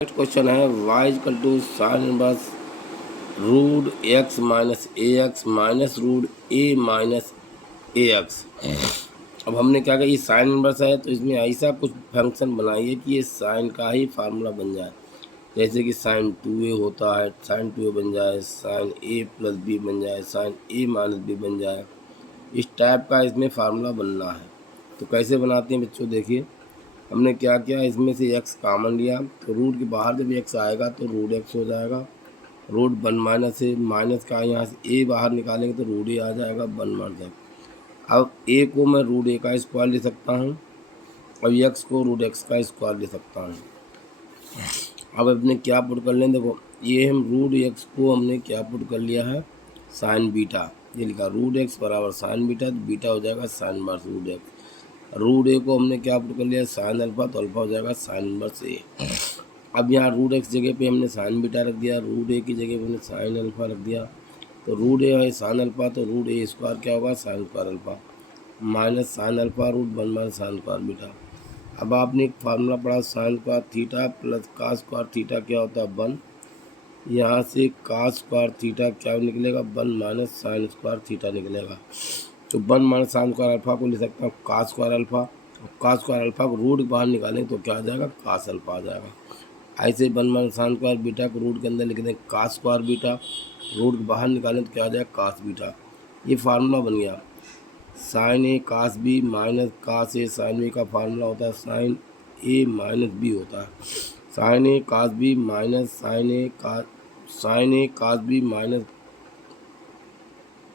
Next question है y equal to sine inverse root x minus a x minus root a minus a x. अब हमने क्या किया, ये साइन इनवर्स है तो इसमें ऐसा कुछ फंक्शन बनाइए कि ये साइन का ही फार्मूला बन जाए। जैसे कि साइन 2a होता है, साइन 2a बन जाए, साइन a प्लस बी बन जाए, साइन a माइनस बी बन जाए। इस टाइप का इसमें फार्मूला बनना है। तो कैसे बनाते हैं बच्चों, देखिए हमने क्या किया, इसमें से x कॉमन लिया तो रूट के बाहर जब x आएगा तो रूट x हो जाएगा। रूट 1 माइनस से माइनस का यहाँ से a बाहर निकालेंगे तो रूट a आ जाएगा 1 माइनस। अब a को मैं रूट a का स्क्वायर ले सकता हूँ और x को रूट x का स्क्वायर ले सकता हूँ। अब अपने क्या पुट कर लें, देखो ये हम रूट x को हमने क्या पुट कर लिया है, साइन बीटा। ये लिखा रूट x बराबर साइन बीटा, तो बीटा हो जाएगा sine inverse root x। Root A को हमने क्या पुट कर लिया, साइन अल्फा, तो अल्फा हो जाएगा साइन इनवर्स ए। अब यहाँ रूट एक्स जगह पे हमने साइन बीटा रख दिया, रूट ए की जगह पे हमने साइन अल्फा रख दिया। तो रूट ए है साइन अल्फा, तो रूट ए स्क्वायर क्या होगा, sine square alpha minus sine alpha root 1 minus sine square beta. अब आपने एक फार्मूला पढ़ा, sine square theta plus cos square theta क्या होता है 1। यहाँ से कास स्क्वायर थीटा क्या निकलेगा, 1 माइनस साइन स्क्वायर थीटा निकलेगा। तो 1 माइनस साइन स्क्वायर अल्फा को ले सकता हूँ कास स्क्वायर अल्फा, और कास स्क्वायर अल्फा को रूट बाहर निकालें तो क्या आ जाएगा, कास अल्फा आ जाएगा। ऐसे 1 माइनस साइन स्क्वायर बीटा को रूट के अंदर लिख दें कास स्क्वायर बीटा, रूट बाहर निकालें तो क्या आ जाएगा, कास बीटा। ये फार्मूला बन गया। साइन ए कास बी माइनस कास ए साइन बी का फार्मूला होता है साइन ए माइनस बी होता है। साइन ए कास बी माइनस साइन ए कास बी माइनस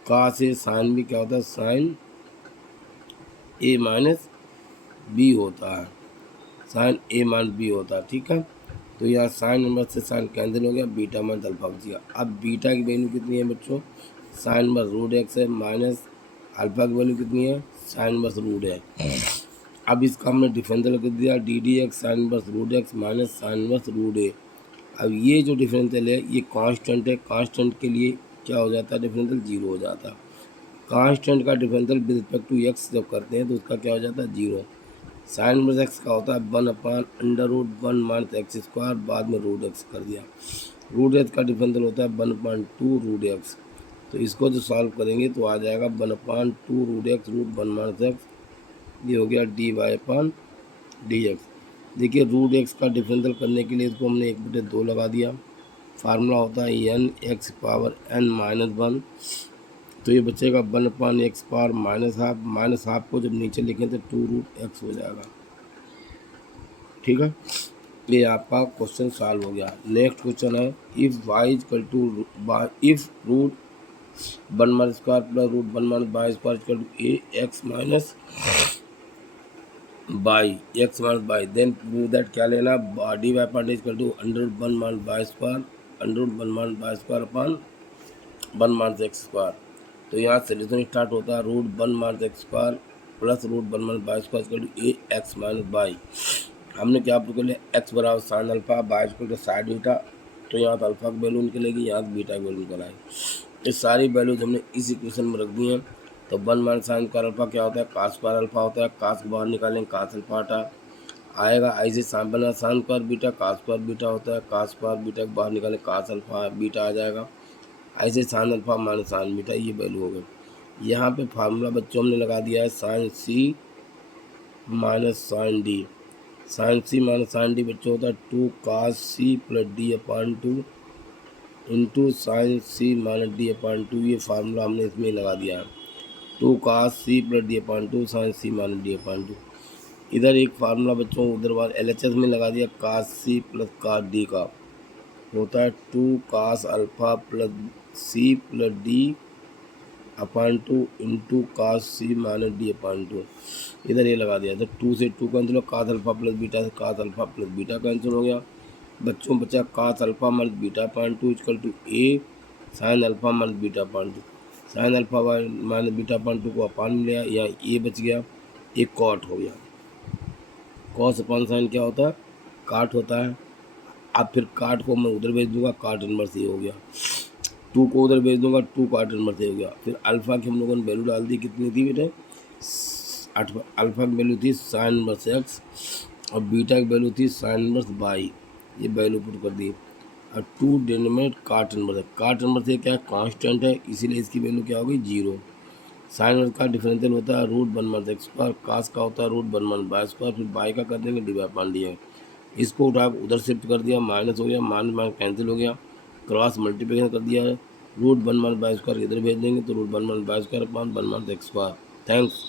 कास ए साइन बी क्या होता है, साइन ए माइनस बी होता है, साइन ए माइनस बी होता है। ठीक है, तो यहाँ साइन नंबर से साइन कैंसिल हो गया, बीटा माइनस अल्फा बचेगा। अब बीटा की वैल्यू कितनी है बच्चों, साइन इनवर्स रूट एक्स है, माइनस अल्फा की वैल्यू कितनी है, साइन इनवर्स रूट है। अब इसका हमने डिफरेंशियल कर दिया, d d x sine inverse root x minus sine inverse root a. अब ये जो डिफरेंशियल है ये कांस्टेंट है, कांस्टेंट के लिए क्या हो जाता है, डिफरेंशियल 0 हो जाता है। कांस्टेंट का differential with respect to x जब करते हैं तो उसका क्या हो जाता है, 0। साइन इनवर्स एक्स का होता है 1 upon under root 1 minus x square, बाद में रूट एक्स कर दिया। रूट एक्स का डिफरेंशियल होता है 1 अपान 2 रूट एक्स। तो इसको जो सॉल्व करेंगे तो आ जाएगा 1 upon 2 root x root 1 minus x, ये हो गया d y upon d x. देखिए रूट एक्स का डिफरेंशियल करने के लिए इसको हमने 1/2 लगा दिया। फार्मूला होता है n x power n minus 1, तो ये बचेगा 1 upon x power minus half. Minus half को जब नीचे लिखें तो 2 रूट एक्स हो जाएगा। ठीक है, ये आपका क्वेश्चन सॉल्व हो गया। नेक्स्ट क्वेश्चन है if y equal to if root 1 minus square plus root 1 minus y square equal to a x minus y x minus y, then prove that क्या लेना, d y part equal to under root 1 minus y square under root 1 minus y square upon 1 minus x square. तो यहाँ solution start होता है root 1 minus x square plus root 1 minus y square equal to a x minus y. हमने क्या prove कर लिया, x बराबर sine alpha, y equal to sine beta. तो यहाँ तो अल्फा की वैल्यू निकलेगी, यहाँ बीटा की वैल्यू निकल आएगी। ये सारी वैल्यूज हमने इस इक्वेशन में रख दी हैं। तो 1 माइनस साइन स्क्वायर अल्फा क्या होता है, कास स्क्वायर अल्फा होता है। कास को बाहर निकालेंगे कास अल्फा आएगा। ऐसे साइन बना sine square beta cos square beta होता है। कास स्क्वायर बीटा को बाहर निकालें कास अल्फा बीटा आ जाएगा। ऐसे sign alpha minus sign beta, ये वैल्यू हो गई। यहाँ पे फार्मूला बच्चों हमने लगा दिया है साइन सी माइनस साइन डी। साइन सी माइनस साइन डी बच्चों होता है 2 कास सी plus d upon 2 into sine सी माइनस डी अपान 2। ये फार्मूला हमने इसमें लगा दिया है, 2 कास सी प्लस डी अपान 2 साइन सी माइनस डी अपान 2। इधर एक फार्मूला बच्चों उधर बाद LHS में लगा दिया, कास सी प्लस कास डी का होता है 2 cos alpha plus c plus d upon 2 into cos c minus d upon 2। इधर ये लगा दिया था, 2 से 2 कैंसिल हो, कास अल्फा प्लस बीटा से cos alpha plus beta cancel हो गया। बच्चों बचा cos alpha minus beta upon 2 equal to a sine alpha minus beta upon 2। Sine alpha minus beta upon 2 को अपान में लिया, यहाँ ए बच गया, एक कॉट हो गया। कॉस अपान साइन क्या होता है, काट होता है। अब फिर काट को मैं उधर भेज दूंगा, काट इनवर्स ये हो गया। 2 को उधर भेज दूंगा, 2 काट इनवर्स ये हो गया। फिर अल्फा की हम लोगों ने वैल्यू डाल दी, कितनी थी बेटे, अल्फा की वैल्यू थी साइन इनवर्स एक्स और बीटा की वैल्यू थी साइन इनवर्स बाई। ये वैल्यू पुट कर दी। अब 2 डिनोमिनेट काट नंबर है, काट नंबर से क्या कांस्टेंट है, इसीलिए इसकी वैल्यू क्या होगी 0। साइन इनवर्स का डिफरेंशियल होता है रूट 1 माइनस एक्स स्क्वायर, कास का होता है रूट 1 माइनस वाई स्क्वायर, फिर बाई का कर देंगे डिवाइड पान दिया। इसको उठा उधर शिफ्ट कर दिया, माइनस हो गया, माइनस माइनस कैंसिल हो गया, क्रॉस मल्टीप्लिकेशन कर दिया है, रूट 1 माइनस वाई स्क्वायर इधर भेज देंगे तो root 1 minus y square upon 1 minus x square. Thanks.